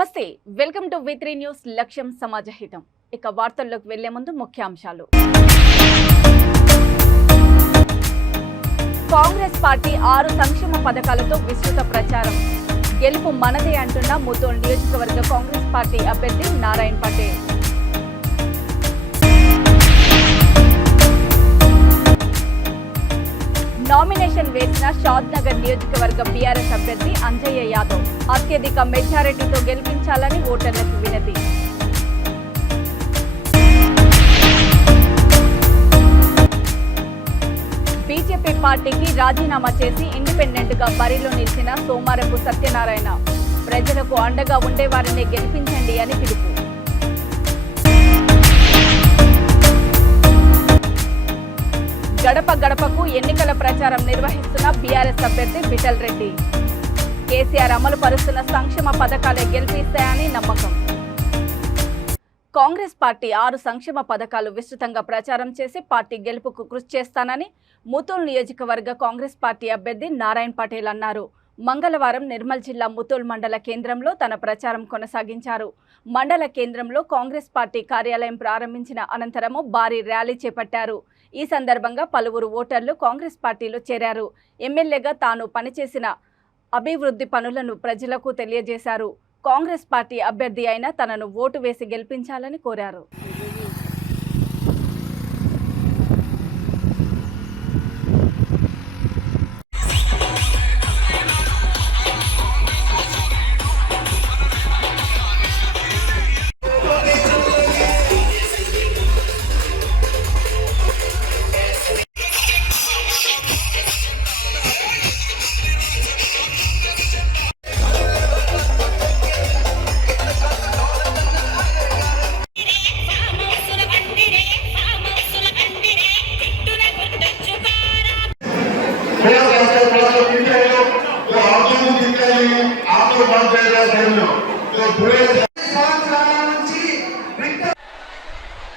నమస్తే, welcome to V3 news. లక్ష్యం సమాజహితం. ఇక వార్తల్లోకి వెళ్లే ముందు ముఖ్యాంశాలు. కాంగ్రెస్ పార్టీ 6 సంక్షేమ పథకాలతో విస్తృత ప్రచారం. గెలుపు మనదే అంటున్న ముతోల్ నియోజకవర్గ కాంగ్రెస్ పార్టీ అభ్యర్థి నారాయణ్ పటేల్. నామినేషన్ వేసిన షాద్నగర్ నియోజకవర్గ బీఆర్ఎస్ అభ్యర్థి అంజయ్య యాదవ్ అత్యధిక మెజారిటీతో గెలిపించాలని ఓటర్లకు వినతి. బీజేపీ పార్టీకి రాజీనామా చేసి ఇండిపెండెంట్ గా బరిలో నిలిచిన సోమారపు సత్యనారాయణ ప్రజలకు అండగా ఉండేవారిని గెలిపించండి అని పిలుపు. గడప గడపకు ఎన్నికల ప్రచారం నిర్వహిస్తున్న బీఆర్ఎస్ అభ్యర్థి విఠల్ రెడ్డి. కేసీఆర్ అమలు పరుస్తున్న సంక్షేమ పథకాలే గెలిపిస్తాయని నమ్మకం. కాంగ్రెస్ పార్టీ 6 సంక్షేమ పథకాలు విస్తృతంగా ప్రచారం చేసి పార్టీ గెలుపుకు కృషి చేస్తానని ముతోల్ నియోజకవర్గ కాంగ్రెస్ పార్టీ అభ్యర్థి నారాయణ్ పటేల్ అన్నారు. మంగళవారం నిర్మల్ జిల్లా ముతోల్ మండల కేంద్రంలో తన ప్రచారం కొనసాగించారు. మండల కేంద్రంలో కాంగ్రెస్ పార్టీ కార్యాలయం ప్రారంభించిన అనంతరము భారీ ర్యాలీ చేపట్టారు. ఈ సందర్భంగా పలువురు ఓటర్లు కాంగ్రెస్ పార్టీలో చేరారు. ఎమ్మెల్యేగా తాను పనిచేసిన అభివృద్ధి పనులను ప్రజలకు తెలియజేశారు. కాంగ్రెస్ పార్టీ అభ్యర్థి అయిన తనను ఓటు వేసి గెలిపించాలని కోరారు.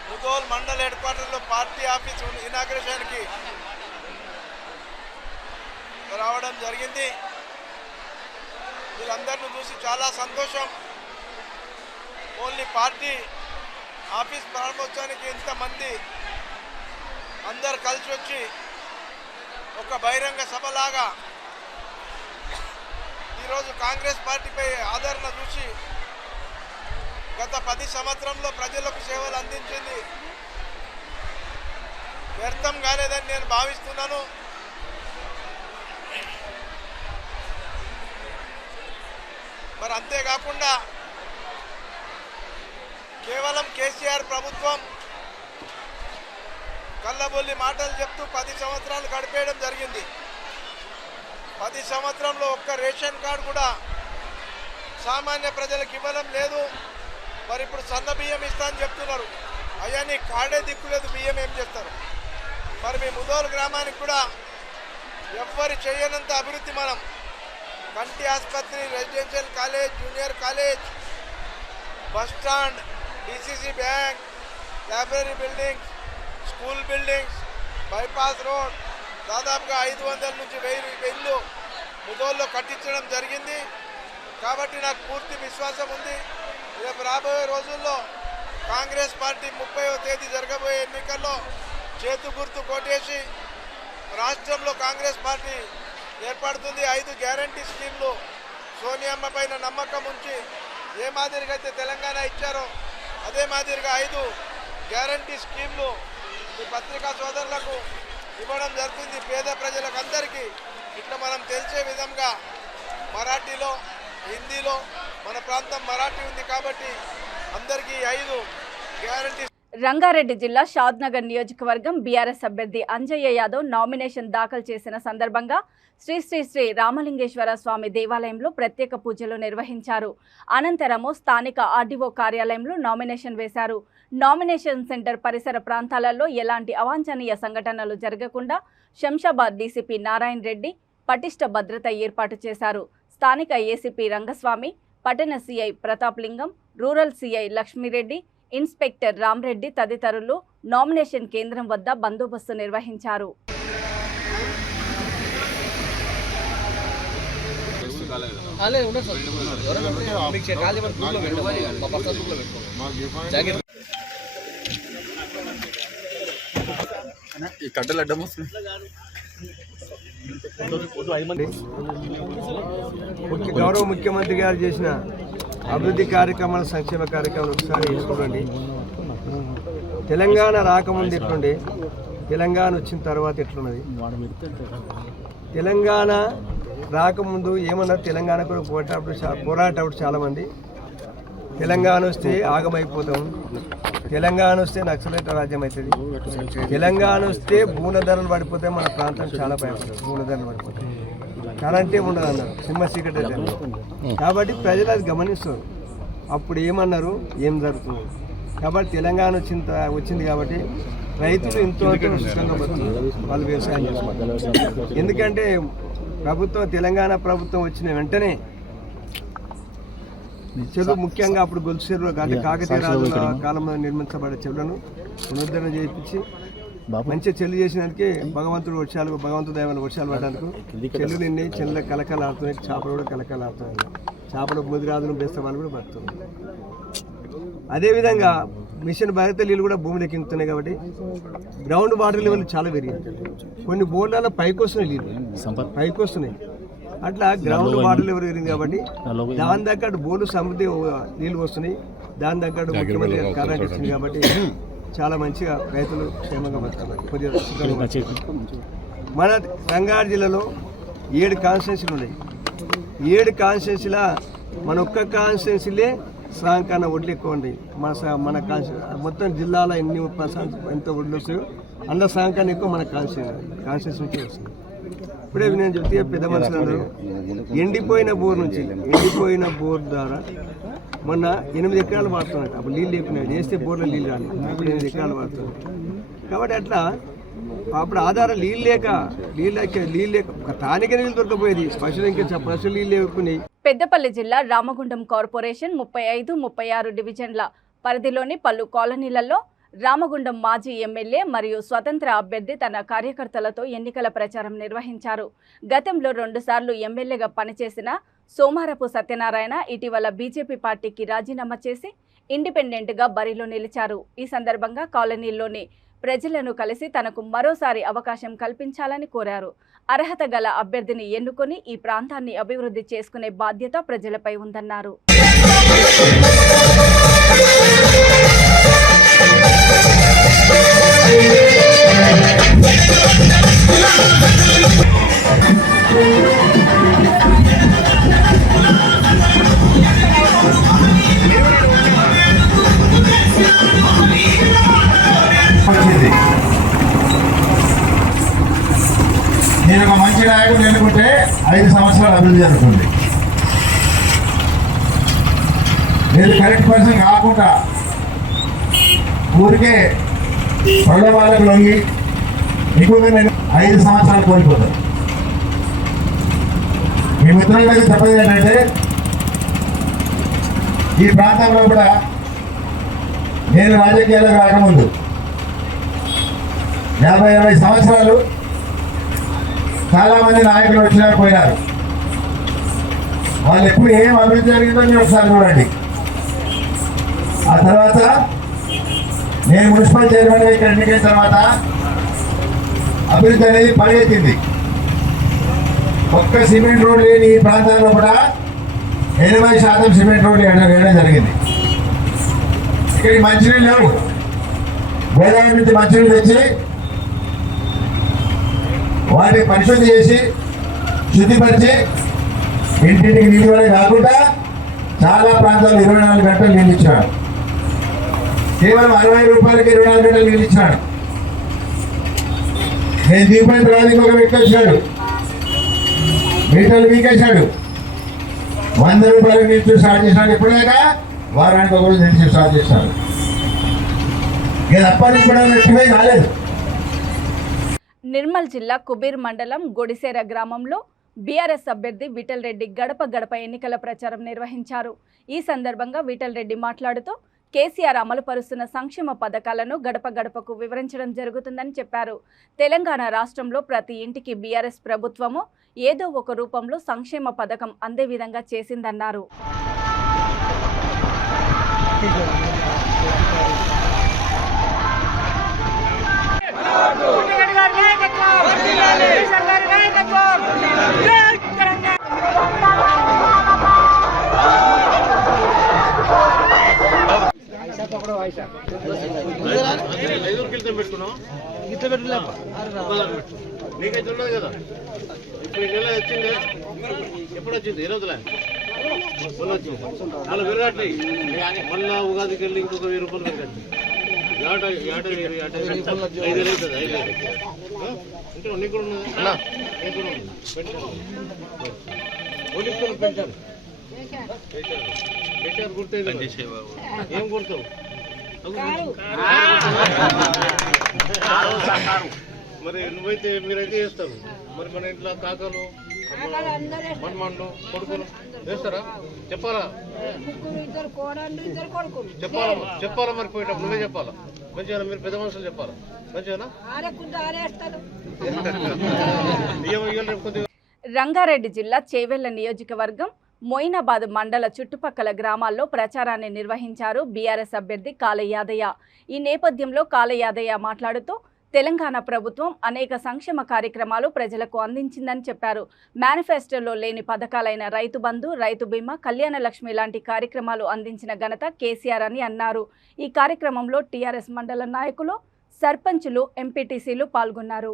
ముదోల్ మండల్ హెడ్ క్వార్టర్లో పార్టీ ఆఫీస్ ఇనాగ్రేషన్కి రావడం జరిగింది. వీళ్ళందరిని చూసి చాలా సంతోషం. ఓన్లీ పార్టీ ఆఫీస్ ప్రారంభోత్సవానికి ఇంతమంది అందరు కలిసి వచ్చి ఒక బహిరంగ సభలాగా ఈరోజు కాంగ్రెస్ పార్టీపై ఆదరణ చూసి గత 10 సంవత్సరంలో ప్రజలకు సేవలు అందించింది వ్యర్థం కాలేదని నేను భావిస్తున్నాను. మరి అంతేకాకుండా కేవలం కేసీఆర్ ప్రభుత్వం కళ్ళబొల్లి మాటలు చెప్తూ 10 సంవత్సరాలు గడిపేయడం జరిగింది. 10 సంవత్సరంలో ఒక్క రేషన్ కార్డు కూడా సామాన్య ప్రజలకు ఇవ్వడం లేదు. మరి ఇప్పుడు సన్న బియ్యం ఇస్తా అని చెప్తున్నారు. అయ్యా నీ కార్డే దిక్కులేదు, బియ్యం ఏం చేస్తారు? మరి మీ ముదోల్ గ్రామానికి కూడా ఎవ్వరు చేయనంత అభివృద్ధి మనం కంటి ఆసుపత్రి, residential college, junior college, bus stand, DCC bank, library buildings, school buildings, bypass road దాదాపుగా 500 నుంచి 1000 ఇళ్ళు ముదోల్లో కట్టించడం జరిగింది. కాబట్టి నాకు పూర్తి విశ్వాసం ఉంది. రేపు రాబోయే రోజుల్లో కాంగ్రెస్ పార్టీ 30వ తేదీ జరగబోయే ఎన్నికల్లో చేతు గుర్తు కొట్టేసి రాష్ట్రంలో కాంగ్రెస్ పార్టీ ఏర్పడుతుంది. 5 గ్యారంటీ స్కీమ్లు సోనియమ్మ పైన నమ్మకం ఉంచి ఏ మాదిరిగా అయితే తెలంగాణ ఇచ్చారో అదే మాదిరిగా 5 గ్యారంటీ స్కీమ్లు ఈ పత్రికా సోదరులకు ఇవ్వడం జరుగుతుంది. పేద ప్రజలకు అందరికీ ఇట్లా మనం తెలిసే విధంగా మరాఠీలో, హిందీలో, మన ప్రాంతం మరాఠీ ఉంది కాబట్టి అందరికీ 5 గ్యారంటీ. రంగారెడ్డి జిల్లా షాద్నగర్ నియోజకవర్గం బీఆర్ఎస్ అభ్యర్థి అంజయ్య యాదవ్ నామినేషన్ దాఖలు చేసిన సందర్భంగా శ్రీ శ్రీ శ్రీ రామలింగేశ్వర స్వామి దేవాలయంలో ప్రత్యేక పూజలు నిర్వహించారు. అనంతరము స్థానిక ఆర్డీఓ కార్యాలయంలో నామినేషన్ వేశారు. నామినేషన్ సెంటర్ పరిసర ప్రాంతాలలో ఎలాంటి అవాంఛనీయ సంఘటనలు జరగకుండా శంషాబాద్ డీసీపీ నారాయణ్ రెడ్డి పటిష్ట భద్రత ఏర్పాటు చేశారు. స్థానిక ఏసీపీ రంగస్వామి, పట్టణ సీఐ ప్రతాప్ లింగం, rural CI Lakshmi Reddy, inspector Ram Reddy తదితరులు నామినేషన్ కేంద్రం వద్ద బందోబస్తు నిర్వహించారు. ఈ కట్టలు అడ్డం వస్తుంది. గౌరవ ముఖ్యమంత్రి గారు చేసిన అభివృద్ధి కార్యక్రమాలు, సంక్షేమ కార్యక్రమాలు ఒకసారి చూడండి. తెలంగాణ రాకముందు ఎట్లుండే, తెలంగాణ వచ్చిన తర్వాత ఎట్లున్నది. తెలంగాణ రాకముందు ఏమన్నారు, తెలంగాణ కూడా పోరాటప్పుడు చాలామంది తెలంగాణ వస్తే ఆగమైపోతాం, తెలంగాణ వస్తే నక్సలైట్ రాజ్యం అవుతుంది, తెలంగాణ వస్తే భూన ధరలు పడిపోతాయి, మన ప్రాంతం చాలా భయపడుతుంది, భూన ధరలు పడిపోతాయి, కరెంటే ఉండదు అన్నారు, సింహ చీకటి అన్నారు. కాబట్టి ప్రజలు అది గమనిస్తారు. అప్పుడు ఏమన్నారు, ఏం జరుగుతుంది. కాబట్టి తెలంగాణ వచ్చింది కాబట్టి రైతులు ఎంతో సుఖంగా బతుకుతున్నారు, వాళ్ళు వ్యవసాయం చేసుకుంటారు. ఎందుకంటే తెలంగాణ ప్రభుత్వం వచ్చిన వెంటనే చెరువు, ముఖ్యంగా అప్పుడు గొలుసు చెరువు అంటే కాకతీయ రాజుల కాలంలో నిర్మించబడే చెరువులను పునరుద్ధరణ చేయించి మంచిగా చెల్లు చేసినందుకే భగవంతుడు దైవాల వర్షాలు పడడానికి చెల్లు నిండి చెల్ల కలకలు ఆడుతున్నాయి, చేపలు కూడా కలకలు ఆడుతున్నాయి, చేపలు ముదిరాజులు బేస్త వాళ్ళు కూడా పడుతున్నాయి. అదేవిధంగా మిషన్ భగత నీళ్ళు కూడా భూమిలోకి ఎక్కుతున్నాయి కాబట్టి గ్రౌండ్ వాటర్ లెవెల్ చాలా పెరిగింది. కొన్ని బోర్లలో పైకి వస్తున్నాయి, అట్లా గ్రౌండ్ వాటర్ లెవెల్ పెరిగింది కాబట్టి దాని దగ్గర బోర్లు సమృద్ధి నీళ్ళు వస్తున్నాయి, దాని దగ్గర ముఖ్యమంత్రి కరెంట్ ఇచ్చింది కాబట్టి చాలా మంచిగా రైతులు క్షేమంగా బతుకుతున్నారు. మన రంగారెడ్డి జిల్లాలో 7 కాన్స్టిట్యున్సీలు ఉన్నాయి. 7 కాన్స్టిట్యున్సీలా మన ఒక్క కాన్స్టిట్యున్సీలే సాంకన్న ఒడ్లు ఎక్కువ ఉన్నాయి. మన మొత్తం జిల్లాలో ఎంత ఒడ్లు వస్తాయో అందులో సాంకన్న ఎక్కువ మన కాన్స్టిట్యున్సీ వస్తుంది. ఇప్పుడే నేను చెప్తే పెద్ద మనుషులు అందరూ ఎండిపోయిన బోర్ ద్వారా మొన్న 8 ఎకరాలు వాడుతున్నాడు. అప్పుడు నీళ్ళు లేకున్నాయి, వేస్తే బోర్లో నీళ్ళు రాలి, ఇప్పుడు 8 ఎకరాలు వాడుతున్నాడు. కాబట్టి అట్లా అప్పుడు ఆధారం నీళ్ళు లేక తానికే నీళ్ళు దొరకపోయేది, పశువులు నీళ్ళు లేకున్నాయి. పెద్దపల్లి జిల్లా రామగుండం కార్పొరేషన్ 35, 36 డివిజన్ల పరిధిలోని పలు కాలనీలలో రామగుండం మాజీ ఎమ్మెల్యే మరియు స్వతంత్ర అభ్యర్థి తన కార్యకర్తలతో ఎన్నికల ప్రచారం నిర్వహించారు. గతంలో 2 సార్లు ఎమ్మెల్యేగా పనిచేసిన సోమారపు సత్యనారాయణ ఇటీవల బీజేపీ పార్టీకి రాజీనామా చేసి ఇండిపెండెంట్గా బరిలో నిలిచారు. ఈ సందర్భంగా కాలనీలోని ప్రజలను కలిసి తనకు మరోసారి అవకాశం కల్పించాలని కోరారు. అర్హత గల అభ్యర్థిని ఎన్నుకొని ఈ ప్రాంతాన్ని అభివృద్ధి చేసుకునే బాధ్యత ప్రజలపై ఉందన్నారు. నేను ఒక మంచి నాయకుడు ఎన్నుకుంటే 5 సంవత్సరాలు అభివృద్ధి జరుగుతుంది. నేను కరెక్ట్ పర్సన్ కాకుండా ఊరికే ప్రలోభాలకు లొంగి ఎక్కువగా నేను 5 సంవత్సరాలు కోల్పోతాను. మీ మిత్రులకు చెప్పేది ఏంటంటే ఈ ప్రాంతంలో కూడా నేను రాజకీయాలకు రాకముందు 50-60 సంవత్సరాలు చాలామంది నాయకులు వచ్చినారు, పోయినారు. వాళ్ళు ఎప్పుడు ఏం అభివృద్ధి జరిగిందో మీరు ఒకసారి చూడండి. ఆ తర్వాత నేను మున్సిపల్ చైర్మన్గా ఇక్కడ ఎన్నికైన తర్వాత అభివృద్ధి అనేది పరిగెత్తింది. ఒక్క సిమెంట్ రోడ్ లేని ఈ ప్రాంతాల్లో కూడా 80% సిమెంట్ రోడ్లు వేయడం జరిగింది. ఇక్కడికి మంచినీళ్ళు లేవు. గోదావరి నుంచి మంచినీళ్ళు తెచ్చి వాటిని పరిశుద్ధి చేసి శుద్ధిపరిచి ఇంటింటికి నీళ్ళు ఇవ్వడం కాకుండా చాలా ప్రాంతాల్లో 24 గంటలు నీళ్ళు ఇచ్చినాడు. కేవలం 60 రూపాయలకి 24 గంటలు నీళ్ళు ఇచ్చినాడు. నేను దిగిపోయిన తర్వాత ఇంకొక వ్యక్తి వచ్చాడు, మీటర్లు వీకేశాడు. 100 రూపాయలకి నీళ్ళు స్టార్ట్ చేసినాడు. ఎప్పుడైనా వారానికి ఒకరోజు నీళ్ళు స్టార్ట్ చేస్తాడు. నేను అప్పటికి కూడా రెక్టిఫై కాలేదు. నిర్మల్ జిల్లా కుబీర్ మండలం గొడిసేర గ్రామంలో బీఆర్ఎస్ అభ్యర్థి విఠల్ రెడ్డి గడప గడప ఎన్నికల ప్రచారం నిర్వహించారు. ఈ సందర్భంగా విఠల్ రెడ్డి మాట్లాడుతూ కేసీఆర్ అమలు పరుస్తున్న సంక్షేమ పథకాలను గడప గడపకు వివరించడం జరుగుతుందని చెప్పారు. తెలంగాణ రాష్ట్రంలో ప్రతి ఇంటికి బీఆర్ఎస్ ప్రభుత్వము ఏదో ఒక రూపంలో సంక్షేమ పథకం అందే విధంగా చేసిందన్నారు. నీకైతే ఉండదు కదా. ఇప్పుడు నెల వచ్చింది, ఎప్పుడు వచ్చింది? ఈ రోజులే మొన్న వచ్చింది. అలా విరగట్లే మొన్న ఉగాదికి వెళ్ళి ఇంకొక 1000 రూపాయలు పెరగట్లేదు. 5,000 అవుతుంది. 5,000 అంటే నీకు కూడా ఉన్నది, నీకు కూడా ఉంది. పోలీసులు పెంచారు గుర్తుంది. ఏం గుర్తావు? మరి నువ్వైతే మీరైతే చేస్తారు. మరి మన ఇంట్లో కాకలు మన్మన్లు కొడుకులు చేస్తారా? చెప్పాలా? చెప్పాలా మరి పోయేటప్పుడు నువ్వే చెప్పాలా. మంచిగా మీరు పెద్ద మనుషులు చెప్పాలా. మంచిగా రంగారెడ్డి జిల్లా చేవెళ్ల నియోజకవర్గం మొయినాబాద్ మండల చుట్టుపక్కల గ్రామాల్లో ప్రచారాన్ని నిర్వహించారు బీఆర్ఎస్ అభ్యర్థి కాళ యాదయ్య. ఈ నేపథ్యంలో కాళ యాదయ్య మాట్లాడుతూ తెలంగాణ ప్రభుత్వం అనేక సంక్షేమ కార్యక్రమాలు ప్రజలకు అందించిందని చెప్పారు. మేనిఫెస్టోలో లేని పథకాలైన రైతు బంధు, రైతు బీమా, కళ్యాణ లక్ష్మి లాంటి కార్యక్రమాలు అందించిన ఘనత కేసీఆర్ అని అన్నారు. ఈ కార్యక్రమంలో టీఆర్ఎస్ మండల నాయకులు, సర్పంచులు, ఎంపీటీసీలు పాల్గొన్నారు.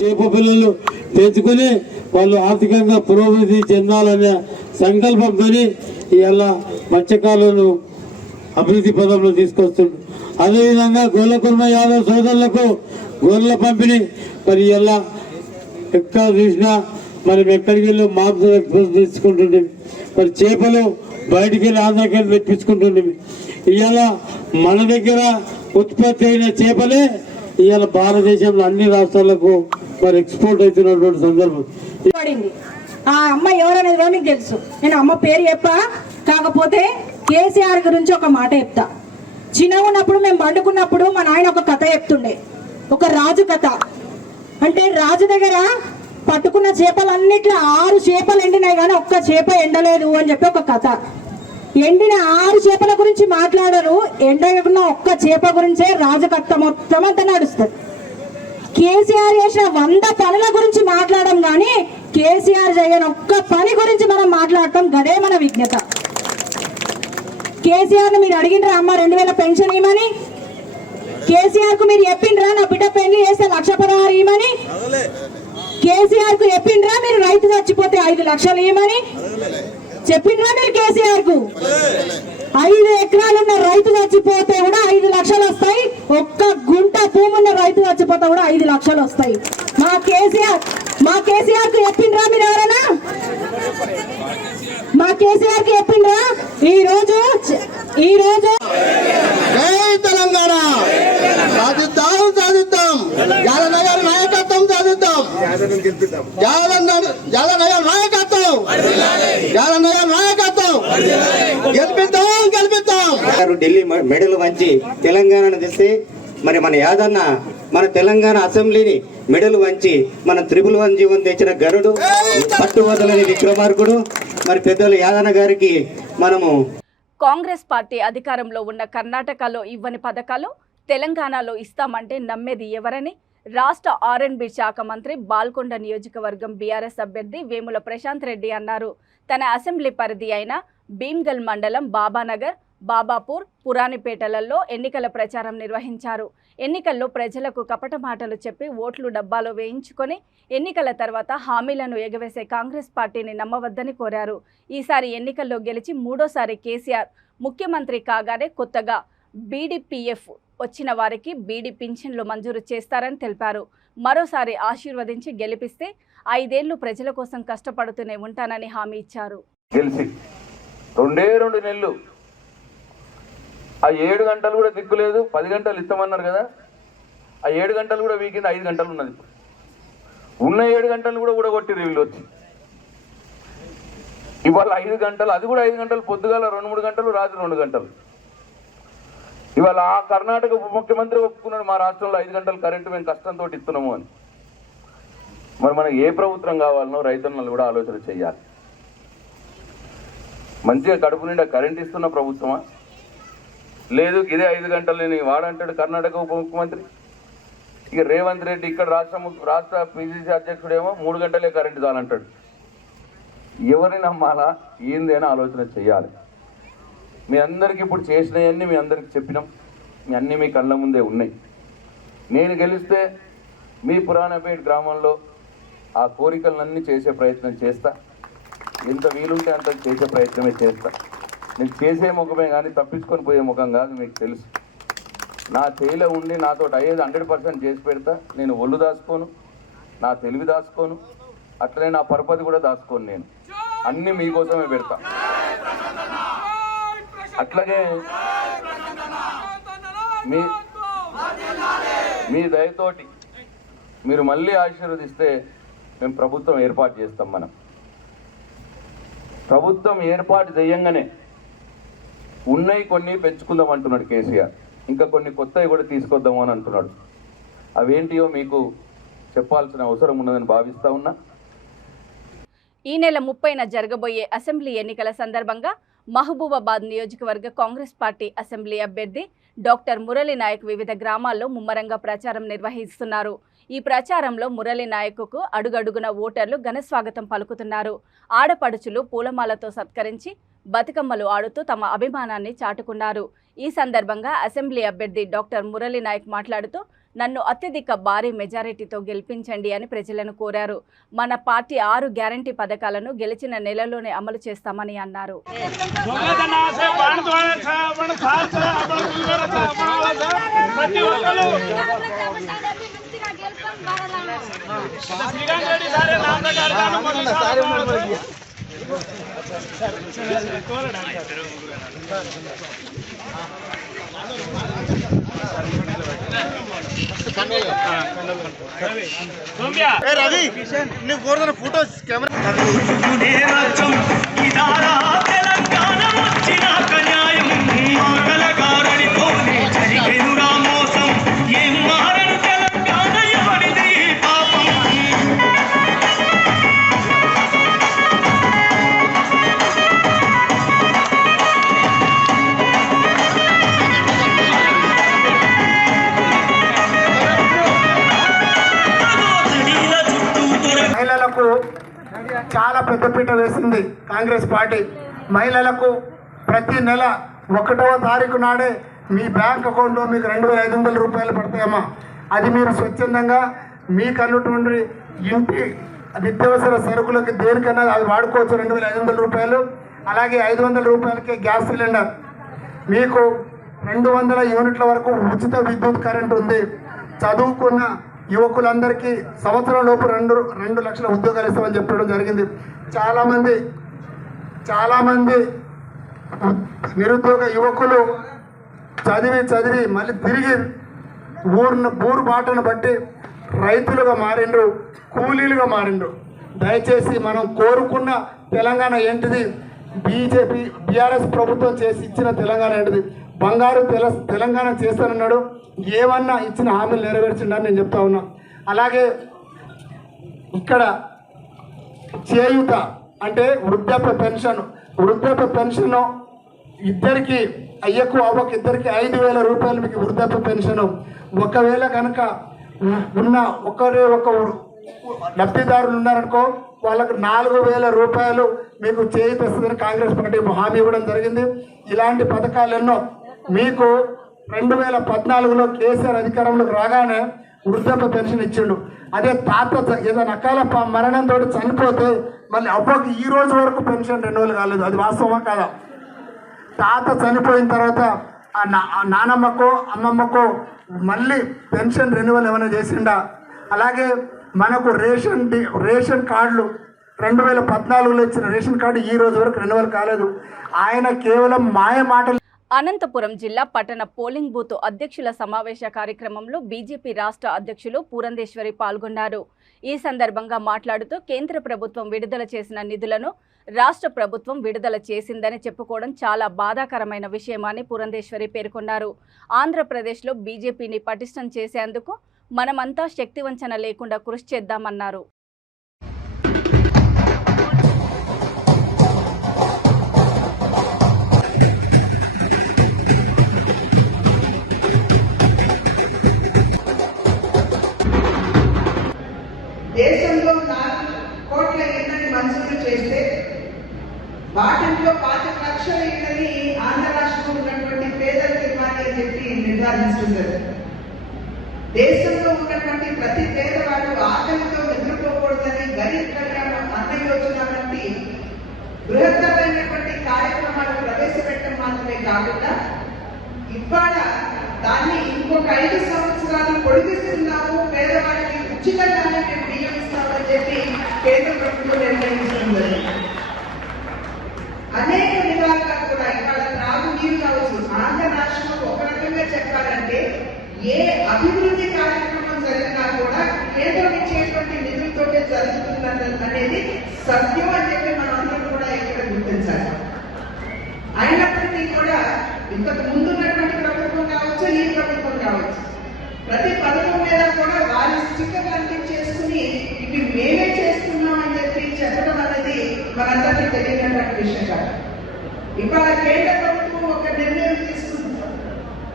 చేప పిల్లలు తెచ్చుకుని వాళ్ళు ఆర్థికంగా పురోగతి చెందాలనే సంకల్పంతో ఇవాళ మత్స్యకారులను అభివృద్ధి పదంలో తీసుకొస్తుంది. అదేవిధంగా గొల్లకుర్మ యాదవ్ సోదరులకు గొర్రెల పంపిణీ మరి ఇలా ఎక్కడ చూసినా మనం ఎక్కడికి వెళ్ళి మాంసం ఎక్స్పోజ్ తెచ్చుకుంటుండే, మరి చేపలు బయటికి వెళ్ళి ఆంధ్రాకి వెళ్ళి తెప్పించుకుంటుండే. ఇవాళ మన దగ్గర ఉత్పత్తి అయిన చేపలే ఇవాళ భారతదేశంలో అన్ని రాష్ట్రాలకు మరి ఎక్స్పోర్ట్ అవుతున్నటువంటి సందర్భం. ఆ అమ్మ ఎవరనేది కూడా మీకు తెలుసు. నేను అమ్మ పేరు చెప్పా, కాకపోతే కేసీఆర్ గురించి ఒక మాట చెప్తా. చిన్నగా ఉన్నప్పుడు మేము పండుకున్నప్పుడు మా నాయన ఒక కథ చెప్తుండే, ఒక రాజు కథ. అంటే రాజు దగ్గర పట్టుకున్న చేపలన్నిట్లో 6 చేపలు ఎండినాయి కానీ ఒక్క చేప ఎండలేదు అని చెప్పి ఒక కథ. ఎండిన 6 చేపల గురించి మాట్లాడరు, ఎండకున్న ఒక్క చేప గురించే రాజు కథ మొత్తం అంతా నడుస్తుంది. కేసీఆర్ చేసిన 100 పనుల గురించి మాట్లాడడం కానీ కేసీఆర్ చేయని ఒక్క పని గురించి మనం మాట్లాడటం గదే మన విజ్ఞత. కేసీఆర్ ను మీరు అడిగినరా అమ్మ 2000 పెన్షన్ ఇవ్వమని? కేసీఆర్ కు మీరు చెప్పిండ్రా నా బిడ్డ పెళ్లి చేస్తే 1,16,000 ఇవ్వమని? కేసీఆర్ కు చెప్పిండ్రా మీరు రైతు చచ్చిపోతే 5 లక్షలు ఇవ్వమని? చెప్పిండ్రా మీరు కేసీఆర్ కు? 5 ఎకరాలున్న రైతు చచ్చిపోతే కూడా 5 లక్షలు వస్తాయి. ఒక్క గుంట భూమి ఉన్న రైతు చచ్చిపోతే కూడా 5 లక్షలు వస్తాయి. మా కేసీఆర్ కు చెప్పిండ్రా మీరు ఎవరైనా? మా కేసీఆర్ కి చెప్పిండ్రా? ఈ రోజు తెలంగాణ సాధిద్దాం యాదనగర్ నాయకత్వం సాధిద్దాం. యాదనగర్ నాయకత్వం గెలిపిద్దాం. ఢిల్లీ మెడలు వంచి తెలంగాణను తెస్తే మరి మన యాదన్న మన తెలంగాణ అసెంబ్లీని మెడలు వంచి మన 111 జీవన్ తెచ్చిన గరుడు, పట్టువదలని విక్రమార్కుడు మరి పెద్దలు యాదన్న గారికి మనము. కాంగ్రెస్ పార్టీ అధికారంలో ఉన్న కర్ణాటకలో ఇవ్వని పథకాలు తెలంగాణలో ఇస్తామంటే నమ్మేది ఎవరని రాష్ట్ర R&B శాఖ మంత్రి బాల్కొండ నియోజకవర్గం బీఆర్ఎస్ అభ్యర్థి వేముల ప్రశాంత్ రెడ్డి అన్నారు. తన అసెంబ్లీ పరిధి అయిన భీమ్గల్ మండలం బాబానగర్, బాబాపూర్, పురాణిపేటలలో ఎన్నికల ప్రచారం నిర్వహించారు. ఎన్నికల్లో ప్రజలకు కపట మాటలు చెప్పి ఓట్లు డబ్బాలో వేయించుకొని ఎన్నికల తర్వాత హామీలను ఎగవేసే కాంగ్రెస్ పార్టీని నమ్మవద్దని కోరారు. ఈసారి ఎన్నికల్లో గెలిచి 3వ కేసీఆర్ ముఖ్యమంత్రి కాగానే కొత్తగా బీడీపీఎఫ్ వచ్చిన వారికి బీడీ పింఛన్లు మంజూరు చేస్తారని తెలిపారు. మరోసారి ఆశీర్వదించి గెలిపిస్తే 5 ఏళ్లు ప్రజల కోసం కష్టపడుతూనే ఉంటానని హామీ ఇచ్చారు. గెలిచి 2 నెలలు ఆ 7 గంటలు కూడా దిక్కులేదు. 10 గంటలు ఇస్తామన్నారు కదా, ఆ 7 గంటలు కూడా వీకింది 5 గంటలు ఉన్నది. ఉన్న 7 గంటలు కూడా ఊడగొట్టిరు వీళ్ళు వచ్చి. ఇవాళ 5 గంటలు, అది కూడా 5 గంటలు, పొద్దుగాల 2-3 గంటలు, రాత్రి 2 గంటలు. ఇవాళ ఆ కర్ణాటక ఉప ముఖ్యమంత్రి ఒప్పుకున్నాడు, మా రాష్ట్రంలో 5 గంటలు కరెంటు మేము కష్టంతో ఇస్తున్నాము అని. మరి మనకు ఏ ప్రభుత్వం కావాలనో రైతన్నలు కూడా ఆలోచన చేయాలి. మంచిగా కడుపు నిండా కరెంట్ ఇస్తున్న ప్రభుత్వమా, లేదు ఇదే 5 గంటలు నేను వాడంటాడు కర్ణాటక ఉప ముఖ్యమంత్రి. ఇక రేవంత్ రెడ్డి ఇక్కడ రాష్ట్ర పిసిసి అధ్యక్షుడేమో 3 గంటలే కరెంటు చాలంటాడు. ఎవరిని నమ్మాలా ఏంది అని ఆలోచన చేయాలి. మీ అందరికీ ఇప్పుడు చేసినవన్నీ మీ అందరికీ చెప్పినాం, అన్నీ మీ కళ్ళ ముందే ఉన్నాయి. నేను గెలిస్తే మీ పురాణపేట గ్రామంలో ఆ కోరికలన్నీ చేసే ప్రయత్నం చేస్తా, ఎంత వీలుంటే అంత చేసే ప్రయత్నమే చేస్తా. నేను చేసే ముఖమే కానీ తప్పించుకొని పోయే ముఖం కాదు, మీకు తెలుసు. నా చేయిలో ఉండి నాతో అయ్యేది 100% చేసి పెడతా. నేను ఒళ్ళు దాచుకోను, నా తెలివి దాచుకోను, అట్లనే నా పరపతి కూడా దాచుకోను. నేను అన్నీ మీకోసమే పెడతా. అట్లాగే మీ దయతోటి మీరు మళ్ళీ ఆశీర్వదిస్తే మేము ప్రభుత్వం ఏర్పాటు చేస్తాం. మనం ప్రభుత్వం ఏర్పాటు చేయంగానే ఉన్నాయి కొన్ని పెంచుకుందాం అంటున్నాడు కేసీఆర్, ఇంకా కొన్ని కొత్తవి కూడా తీసుకొద్దాము అని అంటున్నాడు. అవేంటియో మీకు చెప్పాల్సిన అవసరం ఉన్నదని భావిస్తా ఉన్నా. ఈ నెల 30న జరగబోయే అసెంబ్లీ ఎన్నికల సందర్భంగా మహబూబాబాద్ నియోజకవర్గ కాంగ్రెస్ పార్టీ అసెంబ్లీ అభ్యర్థి డాక్టర్ మురళీ నాయక్ వివిధ గ్రామాల్లో ముమ్మరంగా ప్రచారం నిర్వహిస్తున్నారు. ఈ ప్రచారంలో మురళీ నాయక్కు అడుగడుగున ఓటర్లు ఘనస్వాగతం పలుకుతున్నారు. ఆడపడుచులు పూలమాలతో సత్కరించి బతుకమ్మలు ఆడుతూ తమ అభిమానాన్ని చాటుకున్నారు. ఈ సందర్భంగా అసెంబ్లీ అభ్యర్థి డాక్టర్ మురళీ నాయక్ మాట్లాడుతూ నన్ను అత్యధిక భారీ మెజారిటీతో గెలిపించండి అని ప్రజలను కోరారు. మన పార్టీ 6 గ్యారంటీ పథకాలను గెలిచిన నెలలోనే అమలు చేస్తామని అన్నారు. రవి నువ్వు కోరుతున్న ఫోటోస్ కెమెరా చాలా పెద్దపీట వేసింది కాంగ్రెస్ పార్టీ. మహిళలకు ప్రతి నెల 1వ తారీఖు నాడే మీ బ్యాంక్ అకౌంట్లో మీకు 2,500 రూపాయలు పడతాయమ్మా. అది మీరు స్వచ్ఛందంగా మీకు అన్నటువంటి ఇంటి నిత్యావసర సరుకులకి దేనికన్నా అది వాడుకోవచ్చు. 2,500 రూపాయలు. అలాగే 500 రూపాయలకే గ్యాస్ సిలిండర్. మీకు 200 యూనిట్ల వరకు ఉచిత విద్యుత్ కరెంట్ ఉంది. చదువుకున్న యువకులందరికీ సంవత్సరం లోపు 2 లక్షల ఉద్యోగాలు ఇస్తామని చెప్పడం జరిగింది. చాలామంది నిరుద్యోగ యువకులు చదివి మళ్ళీ తిరిగి ఊరు బాటను బట్టి రైతులుగా మారిండ్రు, కూలీలుగా మారిండ్రు. దయచేసి మనం కోరుకున్న తెలంగాణ ఏంటిది? బీఆర్ఎస్ ప్రభుత్వం చేసి ఇచ్చిన తెలంగాణ ఏంటిది? బంగారు తెలంగాణ చేస్తానన్నాడు. ఏమన్నా ఇచ్చిన హామీలు నెరవేర్చిండని నేను చెప్తా ఉన్నా. అలాగే ఇక్కడ చేయూత అంటే వృద్ధాప్య పెన్షన్ ఇద్దరికి అయ్యకు అవ్వకు ఇద్దరికి 5,000 రూపాయలు మీకు వృద్ధాప్య పెన్షన్. ఒకవేళ కనుక ఉన్న ఒకరు లబ్ధిదారులు ఉన్నారనుకో వాళ్ళకు 4,000 రూపాయలు మీకు చేయూత వస్తుందని కాంగ్రెస్ పార్టీ హామీ ఇవ్వడం జరిగింది. ఇలాంటి పథకాలు ఎన్నో. మీకు 2014లో కేసీఆర్ అధికారంలోకి రాగానే వృద్ధాప్య పెన్షన్ ఇచ్చిండు. అదే తాత ఏదైనా అకాల మరణంతో చనిపోతే మళ్ళీ అవ్వకు ఈ రోజు వరకు పెన్షన్ రెన్యువల్ కాలేదు. అది వాస్తవమా కాదా? తాత చనిపోయిన తర్వాత ఆ నానమ్మకో అమ్మమ్మకో మళ్ళీ పెన్షన్ రెన్యువల్ ఏమైనా చేసిండా? అలాగే మనకు రేషన్ కార్డులు 2014లో ఇచ్చిన రేషన్ కార్డు ఈ రోజు వరకు రెన్యువల్ కాలేదు. ఆయన కేవలం మాయ మాటలు. అనంతపురం జిల్లా పట్టణ పోలింగ్ బూత్ అధ్యక్షుల సమావేశ కార్యక్రమంలో బీజేపీ రాష్ట్ర అధ్యక్షులు పూరంధేశ్వరి పాల్గొన్నారు. ఈ సందర్భంగా మాట్లాడుతూ కేంద్ర ప్రభుత్వం విడుదల చేసిన నిధులను రాష్ట్ర ప్రభుత్వం విడుదల చేసిందని చెప్పుకోవడం చాలా బాధాకరమైన విషయమని పురంధేశ్వరి పేర్కొన్నారు. ఆంధ్రప్రదేశ్లో బీజేపీని పటిష్టం చేసేందుకు మనమంతా శక్తివంచన లేకుండా కృషి చేద్దామన్నారు. దేశంలో 4 కోట్ల ఇళ్లని మంజూరు చేస్తే వాటిలో 5 లక్షల ఇళ్లని ఆంధ్ర రాష్ట్రంలో ఉన్నటువంటి పేదలకు ఇవ్వాలి అని చెప్పి నిర్ధారిస్తున్నారు. దేశంలో ఉన్నటువంటి ప్రతి పేదవాడు ఆకలితో ఎదుర్కోకూడదని గరీబ్ కళ్యాణ అన్న యోజన వంటి బృహత్తమైనటువంటి కార్యక్రమాలు ప్రవేశపెట్టడం మాత్రమే కాకుండా ఇవాళ దాన్ని ఇంకొక 5 సంవత్సరాలు పొడిగిస్తున్నాము, పేదవాళ్ళకి ఉచితంగానే మేము బియ్యం ఇస్తామని చెప్పి కేంద్ర ప్రభుత్వం నిర్ణయిస్తుంది. అనేక విధాలుగా కూడా ఇవాళ త్రాగునీరు కావచ్చు. ఆంధ్ర రాష్ట్రంలో ఒక రకంగా చెప్పాలంటే ఏ అభివృద్ధి కార్యక్రమం జరిగినా కూడా కేంద్రం ఇచ్చేటువంటి నిధులతోటే జరుగుతుంది అనేది సత్యం అని చెప్పి మనందరం కూడా ఇక్కడ గుర్తించాలి. అయినప్పటికీ కూడా ఇంతకు ముందు ఉన్నటువంటి ప్రభుత్వం కావచ్చు, ఈ ప్రభుత్వం కావచ్చు, ప్రతి పథకం మీద కూడా వారి స్టిక్కర్లు అంటించేసుకుని ఇవి మేమే చేస్తున్నామని చెప్పి చెప్పడం అనేది మనందరికీ తెలియనటువంటి విషయం కాదు. ఇవాళ కేంద్ర ప్రభుత్వం ఒక నిర్ణయం తీసుకుంది.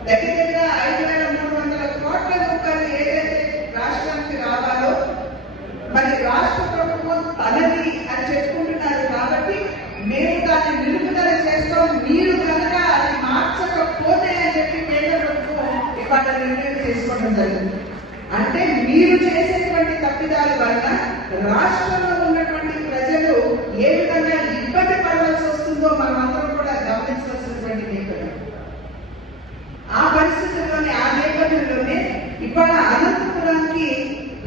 దగ్గర 5,300 కోట్ల రూపాయలు ఏదైతే రాష్ట్రానికి రావాలో మరి రాష్ట్ర ప్రభుత్వం తనది అని చెప్పుకుంటున్నారు. కాబట్టి మేము దాన్ని నిలుపుదల చేస్తాం, మీరు కనుక అది మార్చకపోతే అని చెప్పి కేంద్ర ప్రభుత్వం ఇవాళ నిర్ణయం చేసుకోవడం జరిగింది. అంటే మీరు చేసేటువంటి తప్పిదాల వల్ల రాష్ట్రంలో ఉన్నటువంటి ప్రజలు ఏ విధంగా ఇబ్బంది పడాల్సి వస్తుందో మనం అందరం కూడా గమనించాల్సినటువంటి నేపథ్యం. ఆ పరిస్థితుల్లోనే ఆ నేపథ్యంలోనే ఇవాళ అనంతపురానికి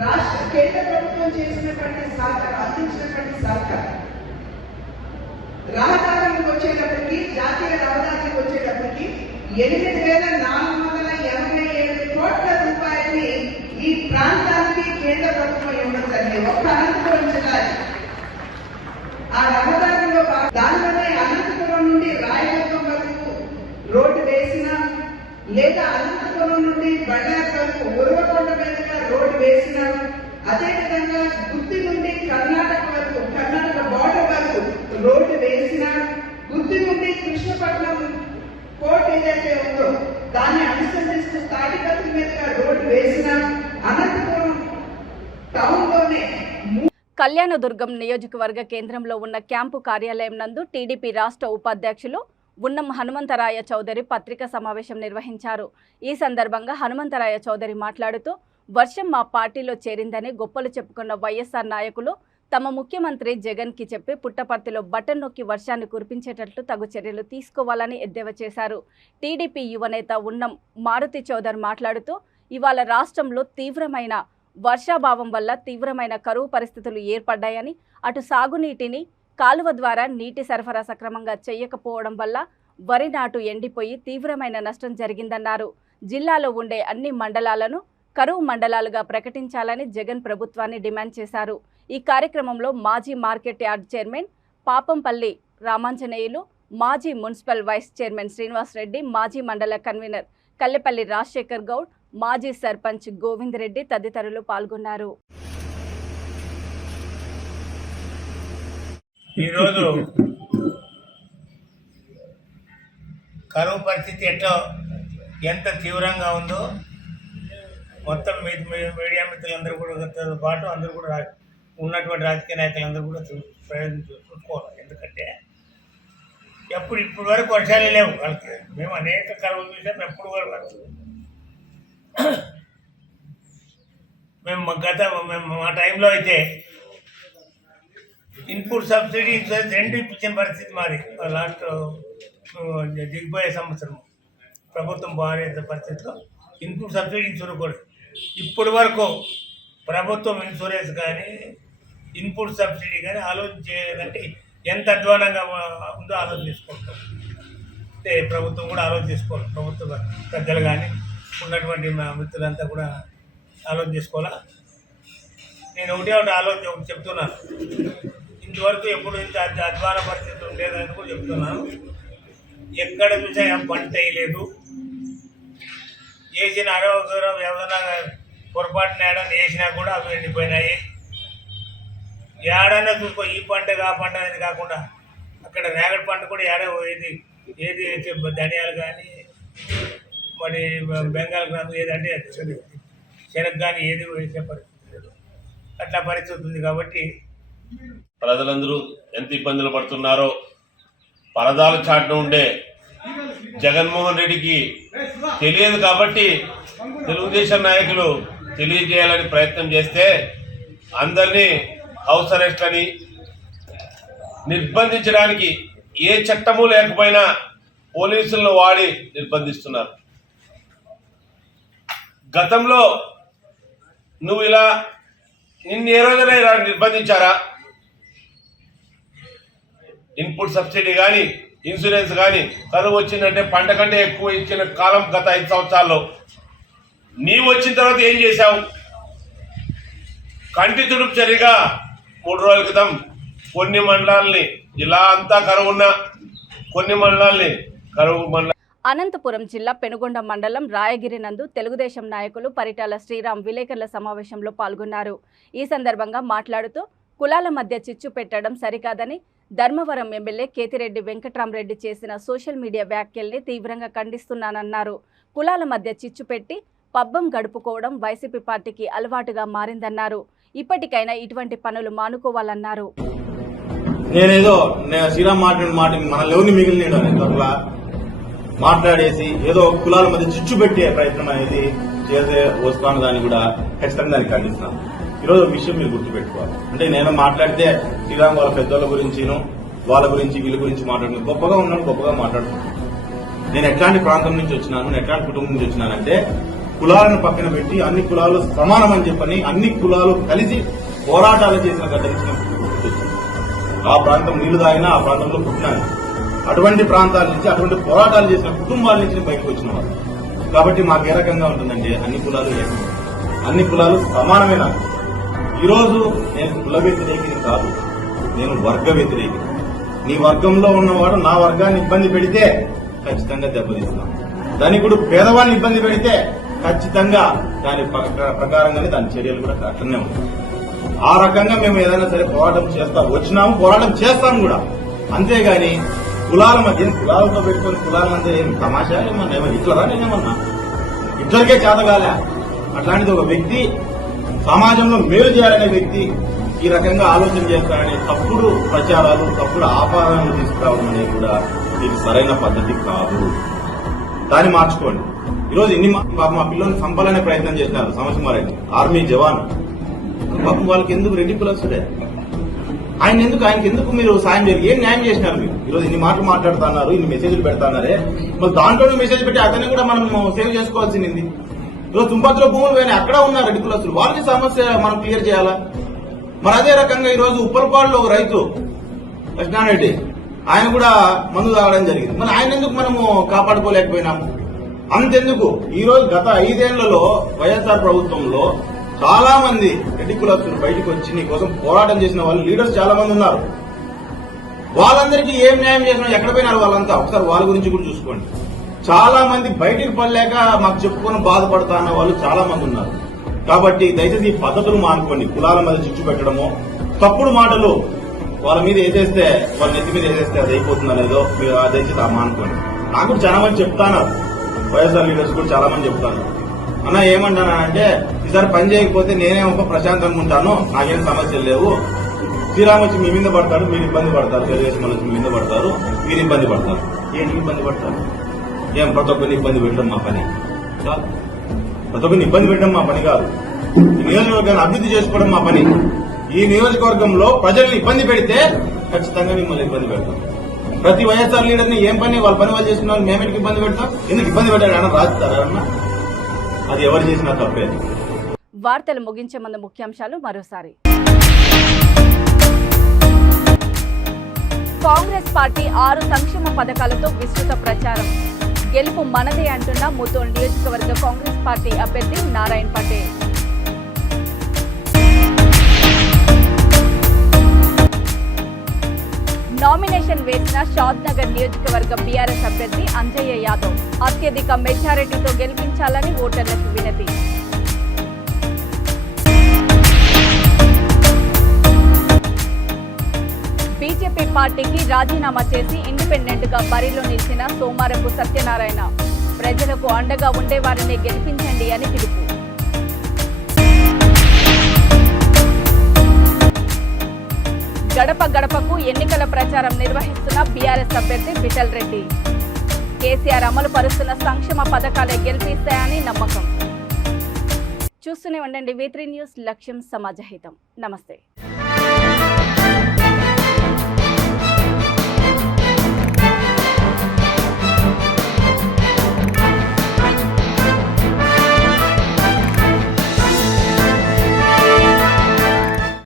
రాష్ట్ర కేంద్ర ప్రభుత్వం చేసినటువంటి సహకారం అందించినటువంటి సహకారం రహదారులకు వచ్చేటప్పటికి, జాతీయ రహదారులకు వచ్చేటప్పటికి 8,487 కోట్ల రూపాయలని ఈ ప్రాంతానికి కేంద్ర ప్రభుత్వం ఇవ్వడం జరిగింది. ఒక్క అనంతపురం జిల్లా ఆ రహదారిలో దానివల్లే అనంతపురం నుండి రాయదుర్గం వరకు రోడ్డు వేసిన, లేదా అనంతపురం నుండి బళ్ళారి వరకు ఉరవకొండ మీదుగా రోడ్డు వేసిన, అదేవిధంగా గుత్తి నుండి కర్ణాటక వరకు, కర్ణాటక బార్డర్ వరకు రోడ్డు వేసిన, గుత్తి నుండి కృష్ణపట్నం కోర్టు ఏదైతే ఉందో దాన్ని అనుసరిస్తూ తాటిపత్రి మీదుగా రోడ్డు వేసిన, అనంతపురం టౌన్ లోనే కళ్యాణదుర్గం నియోజకవర్గ కేంద్రంలో ఉన్న క్యాంపు కార్యాలయం నందు టీడీపీ రాష్ట్ర ఉపాధ్యక్షులు ఉన్నం హనుమంతరాయ చౌదరి పత్రికా సమావేశం నిర్వహించారు. ఈ సందర్భంగా హనుమంతరాయ చౌదరి మాట్లాడుతూ వర్షం మా పార్టీలో చేరిందని గొప్పలు చెప్పుకున్న వైఎస్ఆర్ నాయకులు తమ ముఖ్యమంత్రి జగన్ కి చెప్పి పుట్టపర్తిలో బటన్ నొక్కి వర్షాన్ని కురిపించేటట్లు తగు చర్యలు తీసుకోవాలని ఎద్దేవా చేశారు. టీడీపీ యువనేత ఉన్నం మారుతి చౌదరి మాట్లాడుతూ ఇవాళ రాష్ట్రంలో తీవ్రమైన వర్షాభావం వల్ల తీవ్రమైన కరువు పరిస్థితులు ఏర్పడ్డాయని, అటు సాగునీటిని కాలువ ద్వారా నీటి సరఫరా సక్రమంగా చేయకపోవడం వల్ల వరి నాటు ఎండిపోయి తీవ్రమైన నష్టం జరిగిందన్నారు. జిల్లాలో ఉండే అన్ని మండలాలను కరువు మండలాలుగా ప్రకటించాలని జగన్ ప్రభుత్వాన్ని డిమాండ్ చేశారు. ఈ కార్యక్రమంలో మాజీ market yard chairman Papampalli Ramanjaneyulu, మాజీ municipal vice chairman Srinivas Reddy, మాజీ మండల కన్వీనర్ కల్లెపల్లి రాజశేఖర్ గౌడ్, మాజీ సర్పంచ్ గోవింద్ రెడ్డి తదితరులు పాల్గొన్నారు. ఈరోజు కరువు పరిస్థితి ఎంత తీవ్రంగా ఉందో మొత్తం మీడియా మిత్రులందరూ కూడా పాటు అందరూ కూడా ఉన్నటువంటి రాజకీయ నాయకులందరూ కూడా ప్రయోజనం చూసుకోవాలి. ఎందుకంటే ఇప్పుడు వరకు వర్షాలే లేవు వాళ్ళకి. మేము అనేక కరువులు చూసాం. ఎప్పుడు వరకు మేము మా టైంలో అయితే ఇన్పుట్ సబ్సిడీ ఇన్సూరెన్స్ రెండు ఇప్పించిన పరిస్థితి మాది. లాస్ట్ దిగిపోయే సంవత్సరం ప్రభుత్వం బాగానే పరిస్థితిలో ఇన్పుట్ సబ్సిడీ ఇన్సూరెన్స్ కూడా ఇప్పటి వరకు ప్రభుత్వం ఇన్సూరెన్స్ కానీ ఇన్పుట్ సబ్సిడీ కానీ ఆలోచన చేయదంటే ఎంత అధ్వానంగా ఉందో ఆలోచన చేసుకుంటాం. అంటే ప్రభుత్వం కూడా ఆలోచన చేసుకోవాలి. ప్రభుత్వ పెద్దలు కానీ ఉన్నటువంటి మా మిత్రులంతా కూడా ఆలోచన చేసుకోవాలా. నేను ఒకటి ఆలోచన చెప్తున్నాను. ఇంతవరకు ఎప్పుడు ఇంత అధ్వాన పరిస్థితి ఉండేదని కూడా చెప్తున్నాను. ఎక్కడ చూసా పంట వేయలేదు. వేసిన అడవి ఏదైనా పొరపాటున ఏడన్నా వేసినా కూడా అవి ఎండిపోయినాయి. ఏడన్నా చూసుకో, ఈ పంట ఆ పంట అనేది కాకుండా అక్కడ రేగడి పంట కూడా ఏది ధనియాలు కానీ మరి బెంగాల్ కానీ ఏదంటే శనగ కానీ ఏది వేసే పరిస్థితి లేదు. అట్లా పరిస్థితి ఉంది. కాబట్టి ప్రజలందరూ ఎంత ఇబ్బందులు పడుతున్నారో పరదాల చాటున ఉండే జగన్మోహన్ రెడ్డికి తెలియదు. కాబట్టి తెలుగుదేశం నాయకులు తెలియజేయాలని ప్రయత్నం చేస్తే అందరినీ హౌస్ అరెస్ట్ అని నిర్బంధించడానికి ఏ చట్టము లేకపోయినా పోలీసులను వాడి నిర్బంధిస్తున్నారు. గతంలో నువ్వు నిన్ను ఏ రోజైనా ఇలా నిర్బంధించారా? ఇన్పుట్ సబ్సిడీ కానీ ఇన్సూరెన్స్ కానీ కరువు వచ్చిందంటే పంట కంటే ఎక్కువ ఇచ్చిన కాలం గత 5 సంవత్సరాల్లో. నీవు వచ్చిన తర్వాత ఏం చేశావు? కంటి తుడుపు చర్యగా 3 రోజుల క్రితం కొన్ని మండలాల్ని ఇలా అంతా కరువు ఉన్న కొన్ని మండలాల్ని కరువు మండలం. అనంతపురం జిల్లా పెనుగొండ మండలం రాయగిరి నందు తెలుగుదేశం నాయకులు పరిటాల శ్రీరామ్ విలేకరుల సమావేశంలో పాల్గొన్నారు. ఈ సందర్భంగా మాట్లాడుతూ కులాల మధ్య చిచ్చు పెట్టడం సరికాదని ధర్మవరం ఎమ్మెల్యే కేతిరెడ్డి వెంకట్రామరెడ్డి చేసిన సోషల్ మీడియా వ్యాఖ్యల్ని తీవ్రంగా ఖండిస్తున్నానన్నారు. కులాల మధ్య చిచ్చు పెట్టి పబ్బం గడుపుకోవడం వైసీపీ పార్టీకి అలవాటుగా మారిందన్నారు. ఇప్పటికైనా ఇటువంటి పనులు మానుకోవాలన్నారు. నేనేదో శ్రీరామ్ మాట మన ఎవరిని మిగిలిన మాట్లాడేసి ఏదో కులాల మధ్య చిచ్చు పెట్టే ప్రయత్నం అనేది చేసే వస్తాను, దాన్ని కూడా ఖచ్చితంగా దాన్ని ఖండిస్తున్నాను. ఈరోజు విషయం మీరు గుర్తుపెట్టుకోవాలి. అంటే నేను మాట్లాడితే శ్రీరామ్ వాళ్ళ పెద్దోళ్ళ గురించిను వాళ్ళ గురించి వీళ్ళ గురించి మాట్లాడుతున్నాను, గొప్పగా ఉన్నాను, గొప్పగా మాట్లాడుతున్నాను. నేను ఎట్లాంటి ప్రాంతం నుంచి వచ్చినాను, నేను ఎట్లాంటి కుటుంబం నుంచి వచ్చినానంటే కులాలను పక్కన పెట్టి అన్ని కులాలు సమానం అని చెప్పని అన్ని కులాలు కలిసి పోరాటాలు చేసిన గడ్డ నుంచి ఆ ప్రాంతం నీళ్లు తాగినా ఆ ప్రాంతంలో పుట్టినాను. అటువంటి ప్రాంతాల నుంచి అటువంటి పోరాటాలు చేసిన కుటుంబాల నుంచి బయటకు వచ్చిన వాళ్ళు. కాబట్టి మాకు ఏ రకంగా ఉంటుందంటే అన్ని కులాలు సమానమైన. ఈరోజు నేను కుల వ్యతిరేకిని కాదు, నేను వర్గ వ్యతిరేకిని. నీ వర్గంలో ఉన్నవాడు నా వర్గాన్ని ఇబ్బంది పెడితే ఖచ్చితంగా దెబ్బతీస్తున్నాం. ధనికుడు పేదవాళ్ళని ఇబ్బంది పెడితే ఖచ్చితంగా దాని ప్రకారంగానే దాని చర్యలు కూడా అట్లనే ఉంటాయి. ఆ రకంగా మేము ఏదైనా సరే పోరాటం వచ్చినాము, పోరాటం చేస్తాము కూడా. అంతేగాని కులాల మధ్య కులాలతో పెట్టుకుని కులాల మధ్య ఏం తమాషా ఏమన్నా ఇట్లరా నేనేమన్నా ఇద్దరికే చేతగాలే. అట్లాంటిది ఒక వ్యక్తి సమాజంలో మేలు చేయాలనే వ్యక్తి ఈ రకంగా ఆలోచన చేస్తారనే తప్పుడు ప్రచారాలు, తప్పుడు ఆపాదనలు తీసుకురావడం అనేది కూడా ఇది సరైన పద్ధతి కాదు. దాన్ని మార్చుకోండి. ఈరోజు మా పిల్లల్ని చంపాలనే ప్రయత్నం చేస్తున్నారు సమసింహారెడ్డి, ఆర్మీ జవాన్. పాపం వాళ్ళకి ఎందుకు రెడ్డి కులస్తుడే? ఆయనకి ఎందుకు మీరు సాయం చేయాలి? ఏం న్యాయం చేసినారు మీరు? ఈరోజు ఇన్ని మాటలు మాట్లాడుతున్నారు, ఇన్ని మెసేజ్లు పెడతాన్నారే, మరి దాంట్లో మెసేజ్ పెట్టి అతన్ని కూడా మనం సేవ్ చేసుకోవాల్సింది. ఈరోజు తుంపతిలో భూములు పోయినాయి, అక్కడ ఉన్నారు రెడ్డి కులస్తులు, వాళ్ళకి సమస్య మనం క్లియర్ చేయాలా? మరి అదే రకంగా ఈరోజు ఉప్పలపాడులో ఒక రైతు లక్ష్మణరెడ్డి, ఆయన కూడా మందు తాగడం జరిగింది. మరి ఆయన ఎందుకు మనము కాపాడుకోలేకపోయినాము? అంతెందుకు ఈరోజు గత 5 ఏళ్లలో వైఎస్ఆర్ ప్రభుత్వంలో చాలా మంది రెడ్డి కులస్తులు బయటకు వచ్చి నీ కోసం పోరాటం చేసిన వాళ్ళు లీడర్స్ చాలా మంది ఉన్నారు. వాళ్ళందరికీ ఏం న్యాయం చేసినా ఎక్కడ పోయినారు వాళ్ళంతా? ఒకసారి వాళ్ళ గురించి కూడా చూసుకోండి. చాలా మంది బయటికి పడలేక మాకు చెప్పుకొని బాధపడుతున్న వాళ్ళు చాలా మంది ఉన్నారు. కాబట్టి దయచేసి ఈ పద్ధతులు మానుకోండి. కులాల మీద చిచ్చు పెట్టడము, తప్పుడు మాటలు వాళ్ళ మీద వేసేస్తే, వాళ్ళ నెత్తి మీద వేసేస్తే అది అయిపోతుంది అనేదో మీరు దయచేసి మానుకోండి. నాకు కూడా చాలా మంది చెప్తున్నారు, వైఎస్ఆర్ లీడర్స్ కూడా చాలా మంది చెప్తాను, అన్న ఏమంటానంటే ఈసారి పని చేయకపోతే నేనే ఒక ప్రశాంతంగా ఉంటాను, నాకేం సమస్యలు లేవు. శ్రీరామ్ వచ్చి మీ మీద పడతారు, మీరు ఇబ్బంది పడతారు, తెలుగుదేశం వచ్చి మీ మీద పడతారు, మీరు ఇబ్బంది పడతారు. ఏంటి ఇబ్బంది పడతారు? ఏం ప్రతి ఒక్కరిని ఇబ్బంది పెట్టడం మా పని కాదు. ప్రతి ఒక్కరిని ఇబ్బంది పెట్టడం మా పని కాదు. ఈ నియోజకవర్గాన్ని అభివృద్ధి చేసుకోవడం మా పని. ఈ నియోజకవర్గంలో ప్రజల్ని ఇబ్బంది పెడితే ఖచ్చితంగా మిమ్మల్ని ఇబ్బంది పెడతాం. ప్రతి వైఎస్ఆర్ లీడర్ని ఏం పని వాళ్ళ పని వాళ్ళు చేసుకున్న వాళ్ళు మేమెందుకు ఇబ్బంది పెడతాం? ఎందుకు ఇబ్బంది పెట్టాడు రాస్తారన్నా? అది ఎవరు చేసినా తప్పే. వార్తలు ముగించే ముందు ముఖ్యాంశాలు మరోసారి. కాంగ్రెస్ పార్టీ 6 సంక్షేమ పథకాలతో విస్తృత ప్రచారం. గెలుపు మనదే అంటున్న ముతోల్ నియోజకవర్గ కాంగ్రెస్ పార్టీ అభ్యర్థి నారాయణ్ పటేల్. నామినేషన్ వేసిన షాద్ నగర్ నియోజకవర్గ బీఆర్ఎస్ అభ్యర్థి అంజయ్య యాదవ్ అత్యధిక మెజారిటీతో గెలిపించాలని ఓటర్లకు వినతి. బీజేపీ పార్టీకి రాజీనామా చేసి ఇండిపెండెంట్ గా బరిలో నిలిచిన సోమారపు సత్యనారాయణ ప్రజలకు అండగా ఉండేవారిని గెలిపించండి అని పిలుపు. గడప గడపకు ఎన్నికల ప్రచారం నిర్వహిస్తున్న బీఆర్ఎస్ అభ్యర్థి విఠల్ రెడ్డి కేసీఆర్ అమలు పరుస్తున్న సంక్షేమ పథకాలే గెలిపిస్తాయని నమ్మకం. చూస్తూనే ఉండండి V3 న్యూస్, లక్ష్యం సమాజహితం. నమస్తే.